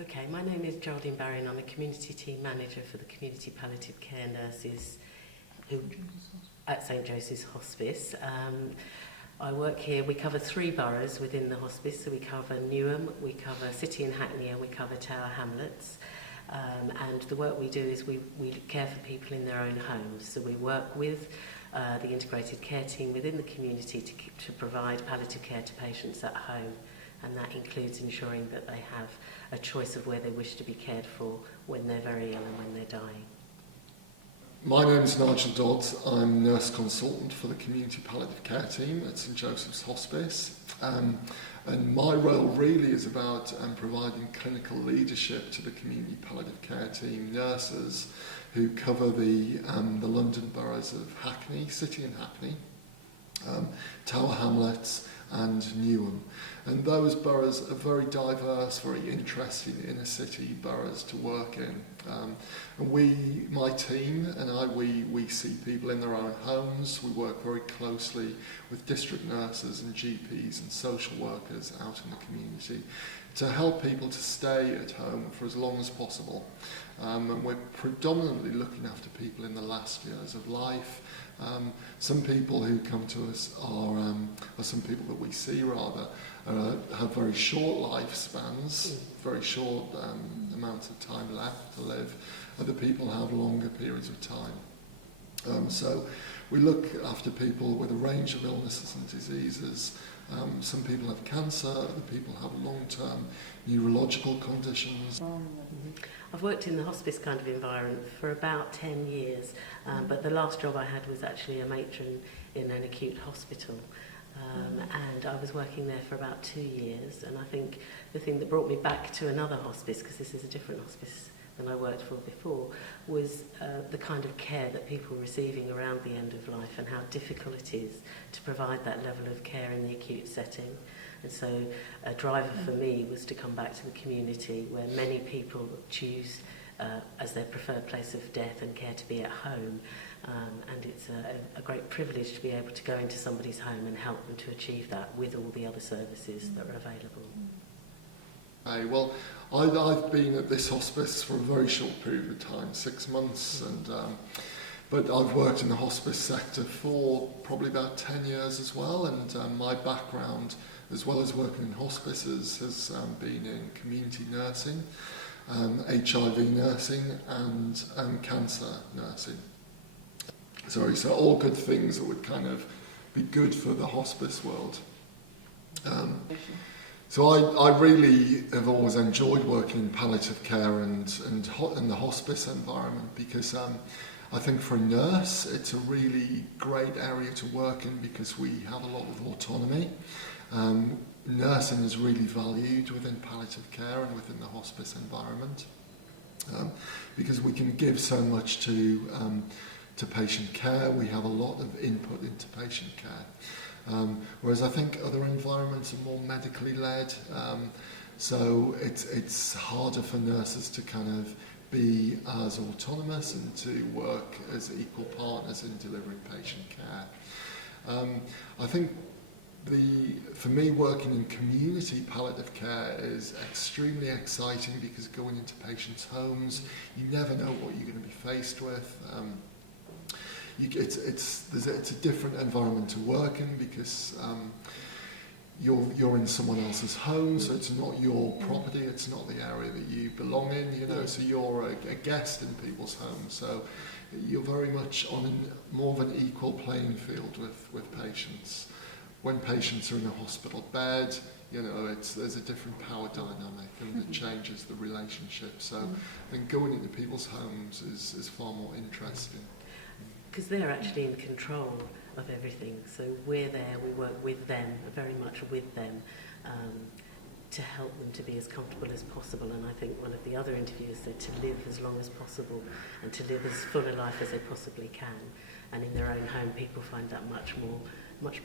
Okay, my name is Geraldine Barry and I'm a community team manager for the community palliative care nurses at St Joseph's Hospice. I work here, we cover 3 boroughs within the hospice, so we cover Newham, we cover City and Hackney and we cover Tower Hamlets. And the work we do is we care for people in their own homes, so we work with the integrated care team within the community to provide palliative care to patients at home, and that includes ensuring that they have a choice of where they wish to be cared for when they're very ill and when they're dying. My name is Nigel Dodds. I'm nurse consultant for the community palliative care team at St Joseph's Hospice. And my role really is about providing clinical leadership to the community palliative care team nurses who cover the London boroughs of Hackney, City and Hackney, Tower Hamlets and Newham. And those boroughs are very diverse, very interesting inner city boroughs to work in. And my team and I, we see people in their own homes. We work very closely with district nurses and GPs and social workers out in the community to help people to stay at home for as long as possible. And we're predominantly looking after people in the last years of life. Some people who come to us are some people that we see rather, have very short lifespans, very short amounts of time left to live. Other people have longer periods of time. So we look after people with a range of illnesses and diseases. Some people have cancer, other people have long-term neurological conditions. I've worked in the hospice kind of environment for about 10 years, but the last job I had was actually a matron in an acute hospital. And I was working there for about 2 years, and I think the thing that brought me back to another hospice, because this is a different hospice than I worked for before, was the kind of care that people were receiving around the end of life and how difficult it is to provide that level of care in the acute setting. And so a driver for me was to come back to the community where many people choose as their preferred place of death and care to be at home. And it's a great privilege to be able to go into somebody's home and help them to achieve that with all the other services that are available. Well, I've been at this hospice for a very short period of time, 6 months, but I've worked in the hospice sector for probably about 10 years as well, and my background, as well as working in hospices, has been in community nursing, HIV nursing and cancer nursing. So all good things that would kind of be good for the hospice world. So I really have always enjoyed working in palliative care and in the hospice environment, because I think for a nurse it's a really great area to work in because we have a lot of autonomy. Nursing is really valued within palliative care and within the hospice environment, because we can give so much to patient care. We have a lot of input into patient care. Whereas I think other environments are more medically led, so it's harder for nurses to kind of be as autonomous and to work as equal partners in delivering patient care. I think for me, working in community palliative care is extremely exciting because going into patients' homes, you never know what you're going to be faced with. It's a different environment to work in because you're in someone else's home, so it's not your property, it's not the area that you belong in, so you're a guest in people's homes, so you're very much on more of an equal playing field with patients. When patients are in a hospital bed, there's a different power dynamic and it changes the relationship, so I think going into people's homes is far more interesting. Because they're actually in control of everything, so we're there, we work with them, very much with them, to help them to be as comfortable as possible. And I think one of the other interviewers said to live as long as possible and to live as full a life as they possibly can. And in their own home, people find that much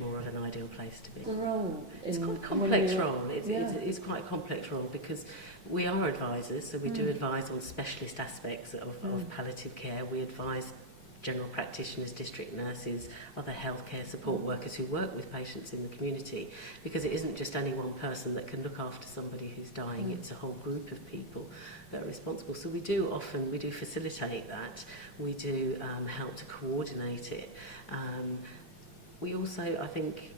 more of an ideal place to be. The role it's quite a complex role. It's quite a complex role because we are advisors, so we do advise on specialist aspects of palliative care. We advise general practitioners, district nurses, other healthcare support workers who work with patients in the community, because it isn't just any one person that can look after somebody who's dying, it's a whole group of people responsible. So we do facilitate that. We do help to coordinate it. We also, I think,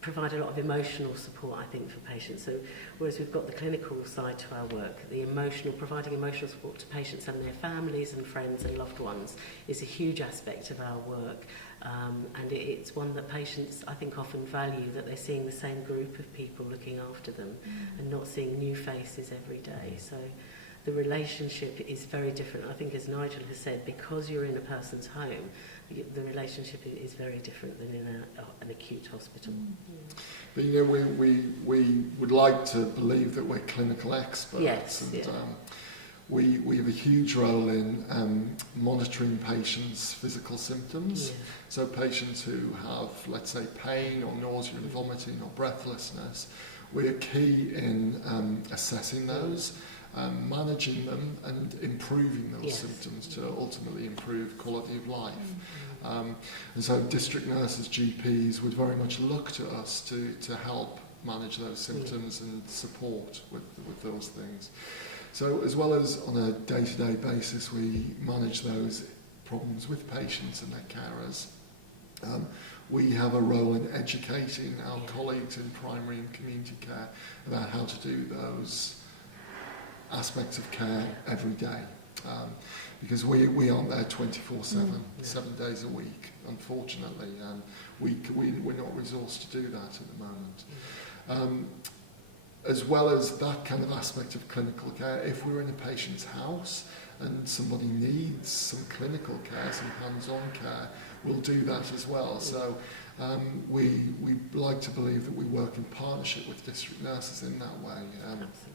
provide a lot of emotional support, I think, for patients. So whereas we've got the clinical side to our work, providing emotional support to patients and their families and friends and loved ones is a huge aspect of our work. And it's one that patients, I think, often value, that they're seeing the same group of people looking after them and not seeing new faces every day. So the relationship is very different. I think, as Nigel has said, because you're in a person's home, the relationship is very different than in an acute hospital. But you know, we would like to believe that we're clinical experts. Yes, and yeah. we have a huge role in monitoring patients' physical symptoms. Yeah. So patients who have, let's say, pain or nausea and vomiting or breathlessness, we are key in assessing those, managing them and improving those symptoms to ultimately improve quality of life. And so district nurses, GPs would very much look to us to help manage those symptoms and support with those things. So as well as on a day-to-day basis, we manage those problems with patients and their carers. We have a role in educating our colleagues in primary and community care about how to do those aspects of care every day. Because we aren't there 24/7, 7 days a week, unfortunately, and we're not resourced to do that at the moment. As well as that kind of aspect of clinical care, if we're in a patient's house and somebody needs some clinical care, some hands-on care, we'll do that as well. So we like to believe that we work in partnership with district nurses in that way. Absolutely.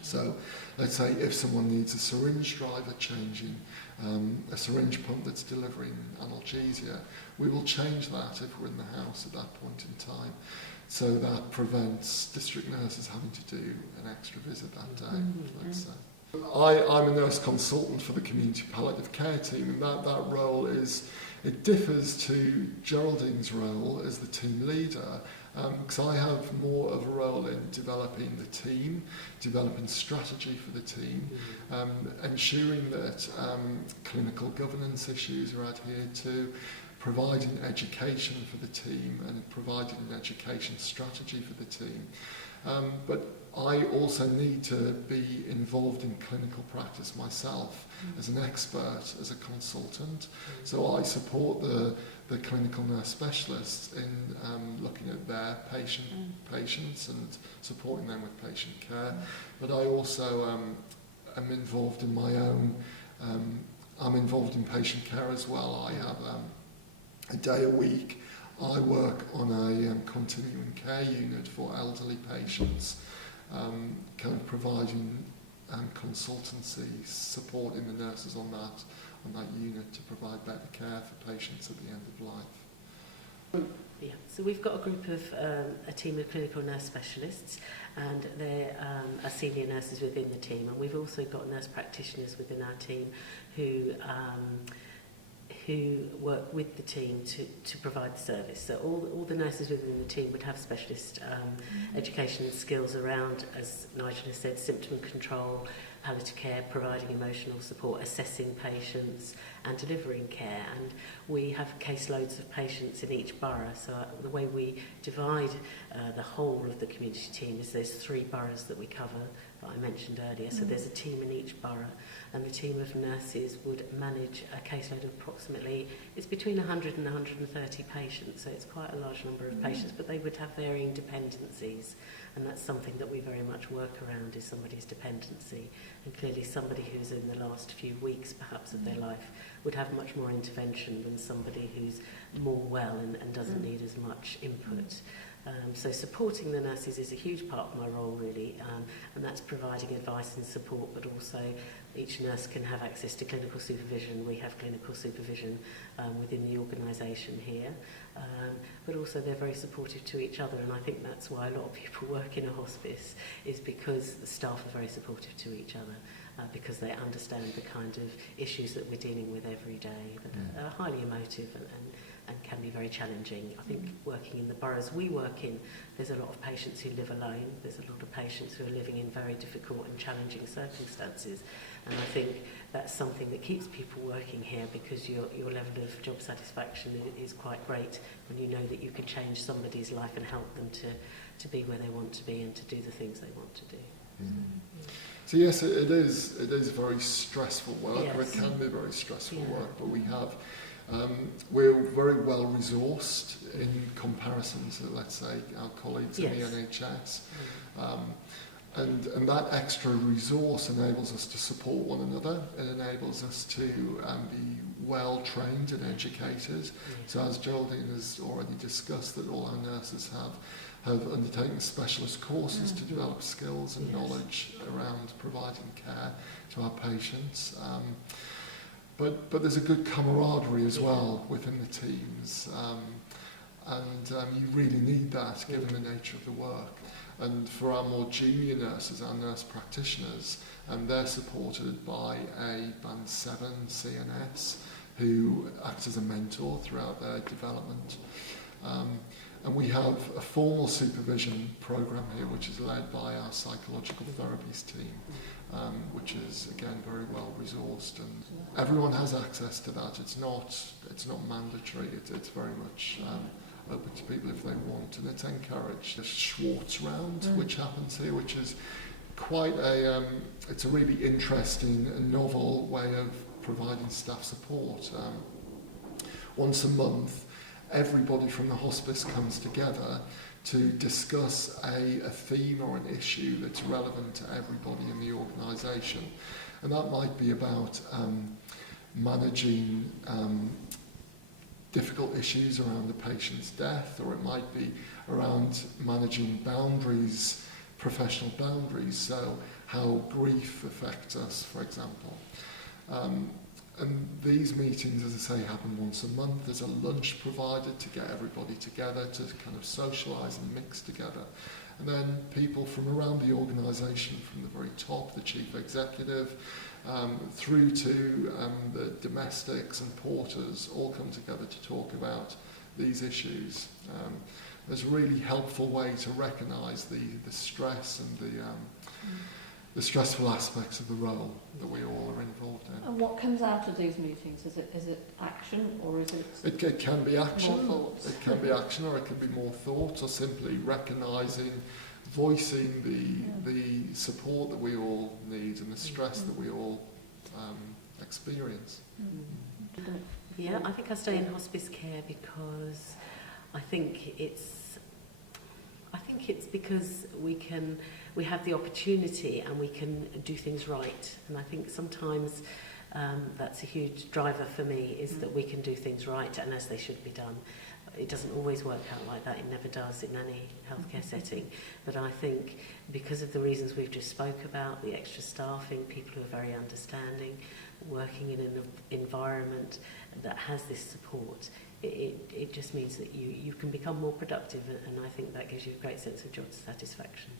So let's say if someone needs a syringe driver changing, a syringe pump that's delivering analgesia, we will change that if we're in the house at that point in time. So that prevents district nurses having to do an extra visit that day, let's say. I'm a nurse consultant for the community palliative care team, and that role it differs to Geraldine's role as the team leader, because I have more of a role in developing the team, developing strategy for the team, ensuring that clinical governance issues are adhered to, providing education for the team and providing an education strategy for the team. But I also need to be involved in clinical practice myself as an expert, as a consultant. So I support the clinical nurse specialists in looking at their patients and supporting them with patient care. But I also am involved in my own, I'm involved in patient care as well. I have a day a week. I work on a continuing care unit for elderly patients, kind of providing consultancy, supporting the nurses on that unit to provide better care for patients at the end of life. Yeah, so we've got a group of a team of clinical nurse specialists, and there are senior nurses within the team, and we've also got nurse practitioners within our team who work with the team to provide the service. So all the nurses within the team would have specialist education and skills around, as Nigel has said, symptom control, palliative care, providing emotional support, assessing patients and delivering care. And we have caseloads of patients in each borough. So the way we divide the whole of the community team is there's 3 boroughs that we cover that I mentioned earlier. So there's a team in each borough, and the team of nurses would manage a caseload of approximately, it's between 100 and 130 patients, so it's quite a large number of patients, but they would have varying dependencies, and that's something that we very much work around, is somebody's dependency. And clearly somebody who's in the last few weeks perhaps of their life would have much more intervention than somebody who's more well and doesn't need as much input. So supporting the nurses is a huge part of my role, really, and that's providing advice and support, but also each nurse can have access to clinical supervision. We have clinical supervision within the organisation here, but also they're very supportive to each other, and I think that's why a lot of people work in a hospice, is because the staff are very supportive to each other, because they understand the kind of issues that we're dealing with every day that are highly emotive and and can be very challenging. I think working in the boroughs we work in, there's a lot of patients who live alone. There's a lot of patients who are living in very difficult and challenging circumstances. And I think that's something that keeps people working here, because your level of job satisfaction is quite great when you know that you can change somebody's life and help them to be where they want to be and to do the things they want to do. So yes, it is very stressful work, Yes. or it can be very stressful Yeah. work, but we're very well resourced in comparison to, let's say, our colleagues in the Yes. NHS. And that extra resource enables us to support one another. It enables us to be well trained and educated. So as Geraldine has already discussed, that all our nurses have undertaken specialist courses to develop skills and knowledge around providing care to our patients. But there's a good camaraderie as well within the teams. And you really need that, given the nature of the work. And for our more junior nurses, our nurse practitioners, they're supported by a Band 7 CNS who acts as a mentor throughout their development. And we have a formal supervision program here, which is led by our psychological therapies team, which is, again, very well resourced, and everyone has access to that. It's not mandatory. It's very much open to people if they want, and it's encouraged. The Schwartz round, which happens here, which is quite it's a really interesting and novel way of providing staff support. Once a month, everybody from the hospice comes together to discuss a theme or an issue that's relevant to everybody in the organisation. And that might be about managing difficult issues around the patient's death, or it might be around managing boundaries, professional boundaries, so how grief affects us, for example. And these meetings, as I say, happen once a month. There's a lunch provided to get everybody together, to kind of socialise and mix together. And then people from around the organisation, from the very top, the chief executive, through to the domestics and porters, all come together to talk about these issues. There's a really helpful way to recognise the stress and the stressful aspects of the role that we all are involved in. And what comes out of these meetings? Is it action, or is it? It can be action. More thoughts? It can be action, or it can be more thoughts, or simply recognising, voicing the support that we all need and the stress that we all experience. Yeah, I think I stay in hospice care because I think it's because we have the opportunity and we can do things right. And I think sometimes that's a huge driver for me, is that we can do things right and as they should be done. It doesn't always work out like that. It never does in any healthcare setting. But I think because of the reasons we've just spoke about, the extra staffing, people who are very understanding, working in an environment that has this support, it just means that you can become more productive, and I think that gives you a great sense of job satisfaction.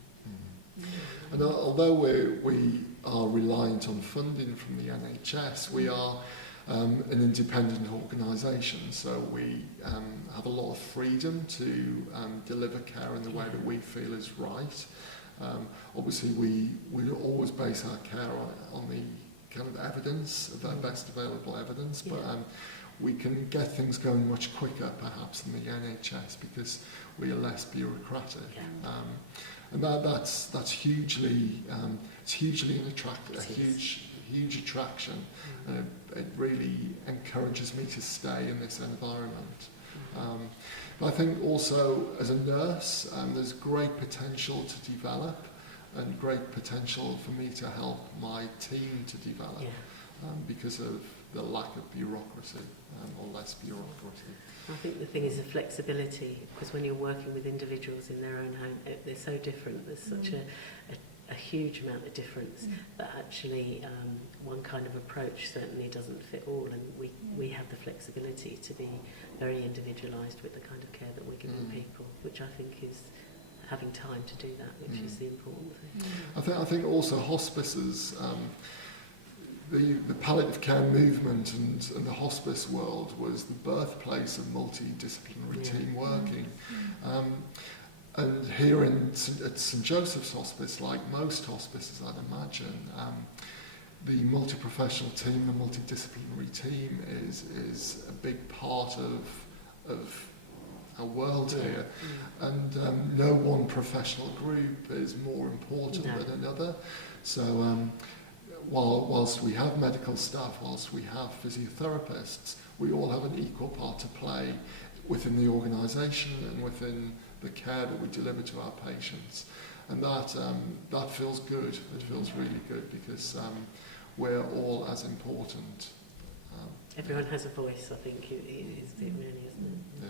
And although we are reliant on funding from the NHS, we are an independent organisation, so we have a lot of freedom to deliver care in the way that we feel is right. Obviously, we always base our care on the kind of evidence, the best available evidence, but we can get things going much quicker, perhaps, than the NHS because we are less bureaucratic. And that's hugely a huge attraction. It really encourages me to stay in this environment. But I think also as a nurse, there's great potential to develop and great potential for me to help my team to develop because of the lack of bureaucracy or less bureaucracy. I think the thing is the flexibility, because when you're working with individuals in their own home, they're so different. There's such a huge amount of difference that actually one kind of approach certainly doesn't fit all, and we have the flexibility to be very individualised with the kind of care that we're giving people, which I think is having time to do that, which is the important thing. I think also hospices, the palliative care movement and the hospice world was the birthplace of multidisciplinary team working. And here at St Joseph's Hospice, like most hospices I'd imagine, the multi-professional team, the multidisciplinary team is a big part of our world here. And no one professional group is more important than another. So whilst we have medical staff, whilst we have physiotherapists, we all have an equal part to play within the organisation and within the care that we deliver to our patients. And that feels good. It feels really good because we're all as important. Everyone has a voice, I think, it really, isn't it? Yeah.